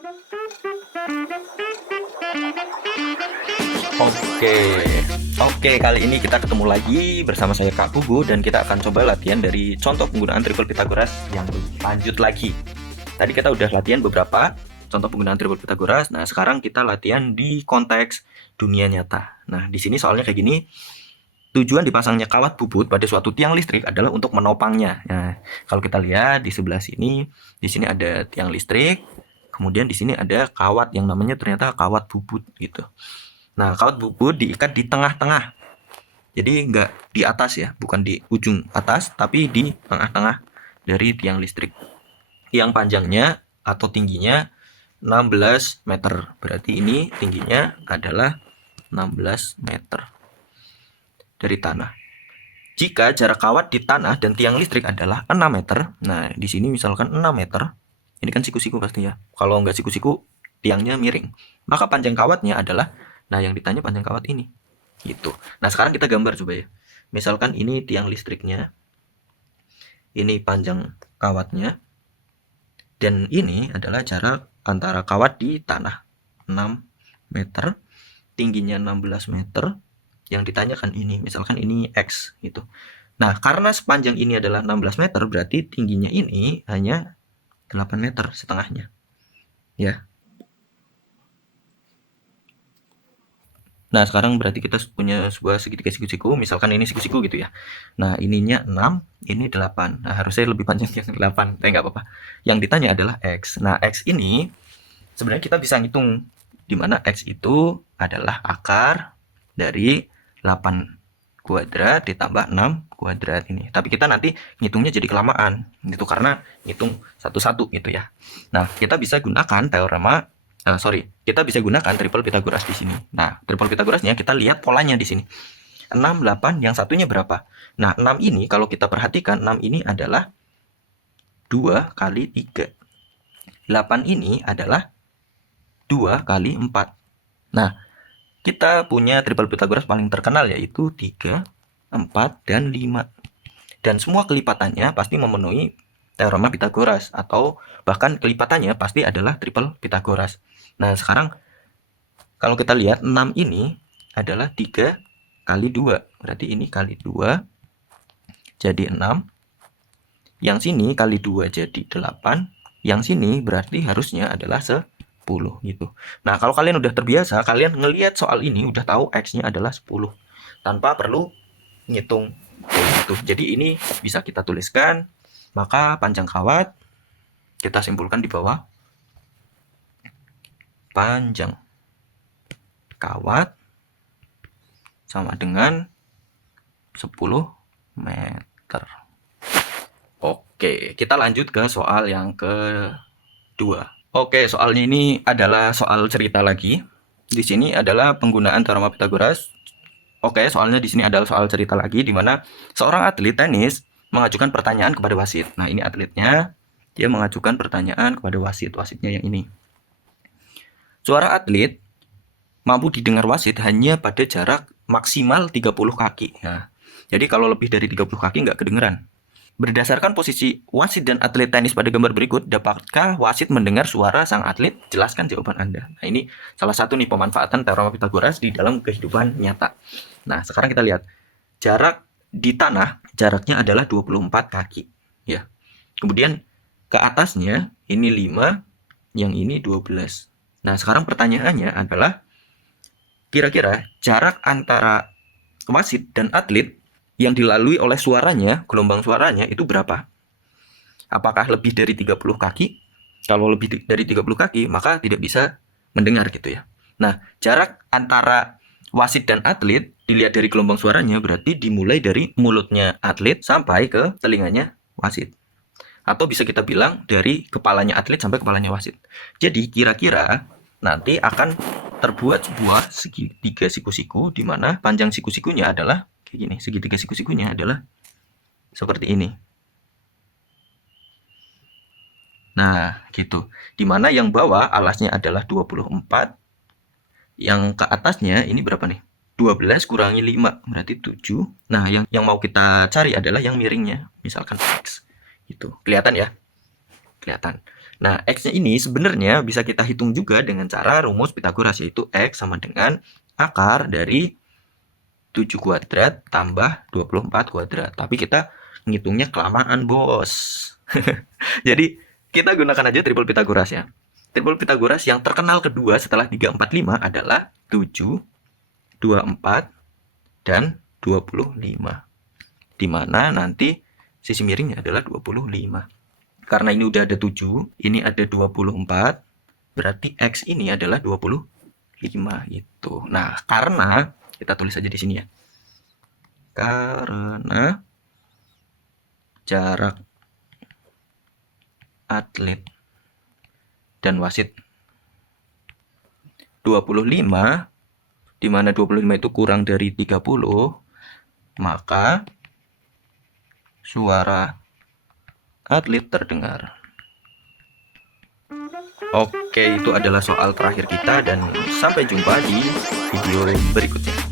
Oke, oke, kali ini kita ketemu lagi bersama saya Kak Kugu dan kita akan coba latihan dari contoh penggunaan triple Pythagoras yang lanjut lagi. Tadi kita udah latihan beberapa contoh penggunaan triple Pythagoras. Nah, sekarang kita latihan di konteks dunia nyata. Nah, di sini soalnya kayak gini. Tujuan dipasangnya kawat bubut pada suatu tiang listrik adalah untuk menopangnya. Nah, kalau kita lihat di sebelah sini, di sini ada tiang listrik, kemudian di sini ada kawat yang namanya ternyata kawat bubut gitu. Nah, kawat bubut diikat di tengah-tengah. Jadi nggak di atas ya, bukan di ujung atas, tapi di tengah-tengah dari tiang listrik. Yang panjangnya atau tingginya 16 meter. Berarti ini tingginya adalah 16 meter dari tanah. Jika jarak kawat di tanah dan tiang listrik adalah 6 meter, nah di sini misalkan 6 meter, ini kan siku-siku pasti ya. Kalau nggak siku-siku, tiangnya miring. Maka panjang kawatnya adalah, nah yang ditanya panjang kawat ini. Gitu. Nah sekarang kita gambar coba ya. Misalkan ini tiang listriknya, ini panjang kawatnya, dan ini adalah jarak antara kawat di tanah 6 meter, tingginya 16 meter, yang ditanyakan ini, misalkan ini X gitu. Nah, karena sepanjang ini adalah 16 meter, berarti tingginya ini hanya 8 meter setengahnya. Ya. Nah, sekarang berarti kita punya sebuah segitiga siku-siku, misalkan ini siku-siku gitu ya. Nah, ininya 6, ini 8. Nah, harusnya lebih panjang yang 8, tapi nggak apa-apa. Yang ditanya adalah X. Nah, X ini sebenarnya kita bisa ngitung, di mana X itu adalah akar dari 8 kuadrat ditambah 6 kuadrat ini. Tapi kita nanti ngitungnya jadi kelamaan gitu karena ngitung satu-satu gitu ya. Nah, kita bisa gunakan teorema kita bisa gunakan triple Pythagoras di sini. Nah, triple Pythagorasnya kita lihat polanya di sini. 6, 8, yang satunya berapa? Nah, 6 ini kalau kita perhatikan 6 ini adalah 2 kali 3. 8 ini adalah 2 kali 4. Nah, kita punya triple Pythagoras paling terkenal yaitu 3, 4, dan 5. Dan semua kelipatannya pasti memenuhi teorema Pythagoras atau bahkan kelipatannya pasti adalah triple Pythagoras. Nah, sekarang kalau kita lihat 6 ini adalah 3 kali 2. Berarti ini kali 2 jadi 6. Yang sini kali 2 jadi 8. Yang sini berarti harusnya adalah 10 gitu. Nah, kalau kalian udah terbiasa, kalian ngelihat soal ini udah tahu X-nya adalah 10 tanpa perlu ngitung gitu. Jadi ini bisa kita tuliskan, maka panjang kawat kita simpulkan di bawah. Panjang kawat sama dengan 10 meter. Oke, kita lanjut ke soal yang kedua. Oke, soalnya ini adalah soal cerita lagi. Di sini adalah penggunaan teorema Pythagoras. Oke, soalnya di sini adalah soal cerita lagi di mana seorang atlet tenis mengajukan pertanyaan kepada wasit. Nah, ini atletnya, dia mengajukan pertanyaan kepada wasit. Wasitnya yang ini. Suara atlet mampu didengar wasit hanya pada jarak maksimal 30 kaki. Nah, jadi kalau lebih dari 30 kaki nggak kedengeran. Berdasarkan posisi wasit dan atlet tenis pada gambar berikut, dapatkah wasit mendengar suara sang atlet? Jelaskan jawaban Anda. Nah, ini salah satu nih pemanfaatan teorema Pythagoras di dalam kehidupan nyata. Nah, sekarang kita lihat. Jarak di tanah, jaraknya adalah 24 kaki. Ya. Kemudian ke atasnya, ini 5, yang ini 12. Nah, sekarang pertanyaannya adalah, kira-kira jarak antara wasit dan atlet yang dilalui oleh suaranya, gelombang suaranya itu berapa? Apakah lebih dari 30 kaki? Kalau lebih dari 30 kaki, maka tidak bisa mendengar gitu ya. Nah, jarak antara wasit dan atlet dilihat dari gelombang suaranya berarti dimulai dari mulutnya atlet sampai ke telinganya wasit. Atau bisa kita bilang dari kepalanya atlet sampai kepalanya wasit. Jadi kira-kira nanti akan terbuat sebuah segitiga siku-siku di mana panjang siku-sikunya adalah kayak gini. Segitiga siku-sikunya adalah seperti ini. Nah, gitu. Di mana yang bawah alasnya adalah 24. Yang ke atasnya ini berapa nih? 12 kurangi 5 berarti 7. Nah, yang mau kita cari adalah yang miringnya, misalkan X. Gitu. Kelihatan ya? Kelihatan. Nah, X-nya ini sebenarnya bisa kita hitung juga dengan cara rumus Pitagoras, yaitu X sama dengan akar dari 7 kuadrat tambah 24 kuadrat. Tapi kita ngitungnya kelamaan, bos. Jadi, kita gunakan aja triple Pitagoras ya. Triple Pitagoras yang terkenal kedua setelah 3, 4, 5 adalah 7, 24, dan 25. Di mana nanti sisi miringnya adalah 25. Karena ini udah ada 7, ini ada 24, berarti X ini adalah 25 gitu. Nah, karena kita tulis aja di sini ya. Karena jarak atlet dan wasit 25, di mana 25 itu kurang dari 30, maka suara atlet terdengar. Oke, itu adalah soal terakhir kita dan sampai jumpa di video berikutnya.